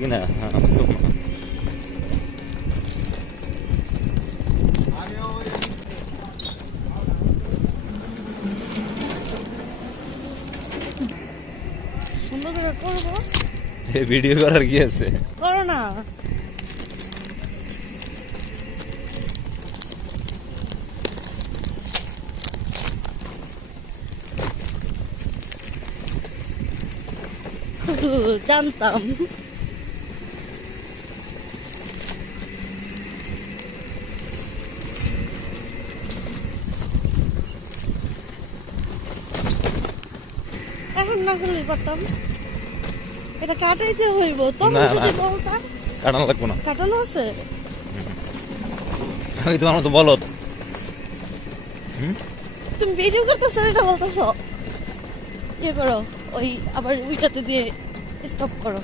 কিনা সুন্দর করে করবো। ভিডিও করার কি আছে? করো না। জানতাম। এখন না করলে পারতাম। এটা কাটাইতে হইব। তুমি যদি বলতা কাটানো লাগবো না। কাটানো আছে? আমি তোমার মতো বলো। তুমি ভিডিও করতেছো এটা বলতেছো। ইয়ে করো, ওই আবার উইটাতে দিয়ে স্টপ করো।